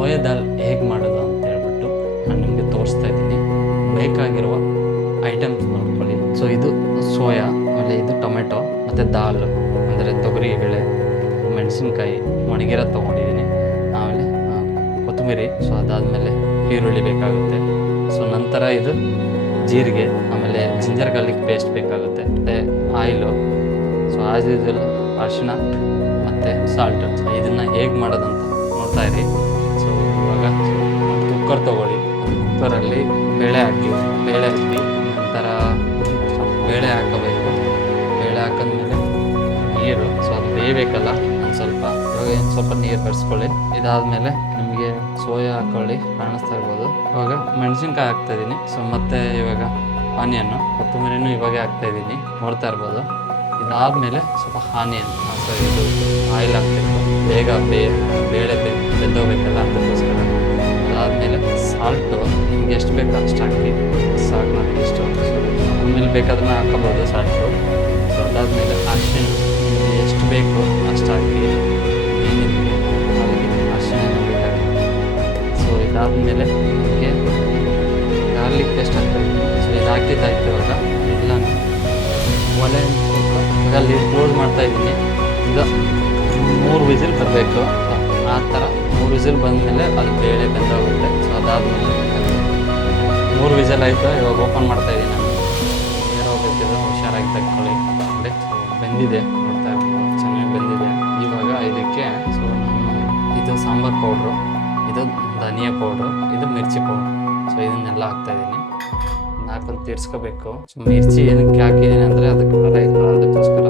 Soya ದಾಲ್ ಹೇಗೆ ಮಾಡೋದು ಅಂತ ಹೇಳ್ಬಿಟ್ಟು ನಾನು ನಿಮಗೆ ತೋರಿಸ್ತಾ ಇದ್ದೀನಿ. ಬೇಕಾಗಿರುವ ಐಟಮ್ಸ್ ನೋಡ್ಕೊಳ್ಳಿ. ಸೊ ಇದು ಸೋಯಾ, ಆಮೇಲೆ ಇದು ಟೊಮೆಟೊ ಮತ್ತು ದಾಲ್ ಅಂದರೆ ತೊಗರಿ ಬೇಳೆ, ಮೆಣಸಿನ್ಕಾಯಿ, ಒಣಗಿರೋ ತೊಗೊಂಡಿದ್ದೀನಿ, ಆಮೇಲೆ ಕೊತ್ತಂಬರಿ, ಸೊ ಅದಾದಮೇಲೆ ಈರುಳ್ಳಿ ಬೇಕಾಗುತ್ತೆ. ಸೊ ನಂತರ ಇದು ಜೀರಿಗೆ, ಆಮೇಲೆ ಜಿಂಜರ್ ಗಾರ್ಲಿಕ್ ಪೇಸ್ಟ್ ಬೇಕಾಗುತ್ತೆ, ಮತ್ತು ಆಯಿಲು, ಸೊ ಆಸ್ ಯೂಶುವಲ್ ಅರಿಶಿಣ ಮತ್ತು ಸಾಲ್ಟ್. ಇದನ್ನು ಹೇಗೆ ಮಾಡೋದಂತ ನೋಡ್ತಾ ಇರಿ. ಸೊ ಇವಾಗ ಕುಕ್ಕರ್ ತೊಗೊಳ್ಳಿ. ಕುಕ್ಕರಲ್ಲಿ ಬೇಳೆ ಹಾಕಿ ನಂತರ ಬೇಳೆ ಹಾಕಬೇಕು. ಬೇಳೆ ಹಾಕಿದ್ಮೇಲೆ ನೀರು, ಸೊ ಅದು ಬೇಯಬೇಕಲ್ಲ ಒಂದು ಸ್ವಲ್ಪ. ಇವಾಗ ಸ್ವಲ್ಪ ನೀರು ಬೆರೆಸ್ಕೊಳ್ಳಿ. ಇದಾದಮೇಲೆ ನಿಮಗೆ ಸೋಯಾ ಹಾಕ್ಕೊಳ್ಳಿ, ಕಾಣಿಸ್ತಾ ಇರ್ಬೋದು. ಇವಾಗ ಮೆಣಸಿನ್ಕಾಯಿ ಹಾಕ್ತಾಯಿದ್ದೀನಿ. ಸೊ ಮತ್ತು ಇವಾಗ ಆನಿಯನ್ನು, ಕೊತ್ತಂಬರಿನೂ ಇವಾಗೆ ಹಾಕ್ತಾಯಿದ್ದೀನಿ, ನೋಡ್ತಾ ಇರ್ಬೋದು. ಇದಾದಮೇಲೆ ಸ್ವಲ್ಪ ಆನಿಯನ್, ಇದು ಆಯಿಲ್ ಹಾಕಬೇಕು, ಬೇಗ ಬೇಳೆ ಬೆಂದೋಗ್ಬೇಕಲ್ಲ ಅದಕ್ಕೋಸ್ಕರ. ಅದಾದಮೇಲೆ ಸಾಲ್ಟು ನಿಮ್ಗೆ ಎಷ್ಟು ಬೇಕೋ ಅಷ್ಟು ಹಾಕಿ, ಸಾಕು ನನಗೆ ಇಷ್ಟು. ಆಮೇಲೆ ಬೇಕಾದ್ರೂ ಹಾಕೋಬೋದು ಸಾಲ್ಟು. ಸೊ ಅದಾದಮೇಲೆ ಅರಿಶಿಣ ನಿಮಗೆ ಎಷ್ಟು ಬೇಕು ಅಷ್ಟು ಹಾಕಿ. ಏನಿದೆ ಹಾಗೆ ಅರಿಶಿಣ ಬೇಕಾಗುತ್ತೆ. ಸೊ ಇದಾದಮೇಲೆ ನಿಮಗೆ ಗಾರ್ಲಿಕ್ ಪೇಸ್ಟ್ ಹಾಕ್ತಾಯಿದ್ದೀನಿ. ಸೊ ಇದು ಹಾಕಿದ್ದಾಯ್ತು. ಇವಾಗ ಇಲ್ಲ ಒಲೆ ಇವಾಗ ಲೀಡ್ ಕ್ಲೋಸ್ ಮಾಡ್ತಾಯಿದ್ದೀನಿ. ಈಗ 3 ವಿಸಿಲ್ ಬರಬೇಕು. ಆ ಥರ 3 ವಿಸಿಲ್ ಬಂದಮೇಲೆ ಅದು ಬೇಳೆ ಬೆಂದೋಗುತ್ತೆ. ಸೊ ಅದಾದಮೇಲೆ 3 ವಿಸಿಲ್ ಆಯಿತು. ಇವಾಗ ಓಪನ್ ಮಾಡ್ತಾಯಿದ್ದೀನಿ ನಾನು. ನೀರು ಹೋಗ್ಬೇಕಿದ್ರೆ ಹುಷಾರಾಗಿ ತೆಗ್ಕೊಳ್ಳಿ. ಅಂದರೆ ಬೆಂದಿದೆ, ನೋಡ್ತಾ ಇರ್ಬೋದು, ಚೆನ್ನಾಗಿ ಬೆಂದಿದೆ. ಇವಾಗ ಇದಕ್ಕೆ ಸೊ ಇದು ಸಾಂಬಾರು ಪೌಡ್ರು, ಇದು ಧನಿಯಾ ಪೌಡ್ರು, ಇದು ಮಿರ್ಚಿ ಪೌಡ್ರು. ಸೊ ಇದನ್ನೆಲ್ಲ ಹಾಕ್ತಾಯಿದ್ದೀನಿ. ಹಾಕೊಂಡು ತೀರ್ಸ್ಕೋಬೇಕು. ಸೊ ಮಿರ್ಚಿ ಏನಕ್ಕೆ ಹಾಕಿದ್ದೀನಿ ಅಂದರೆ ಅದಕ್ಕೆ ಖಾರ ಇಲ್ಲ, ಅದಕ್ಕೋಸ್ಕರ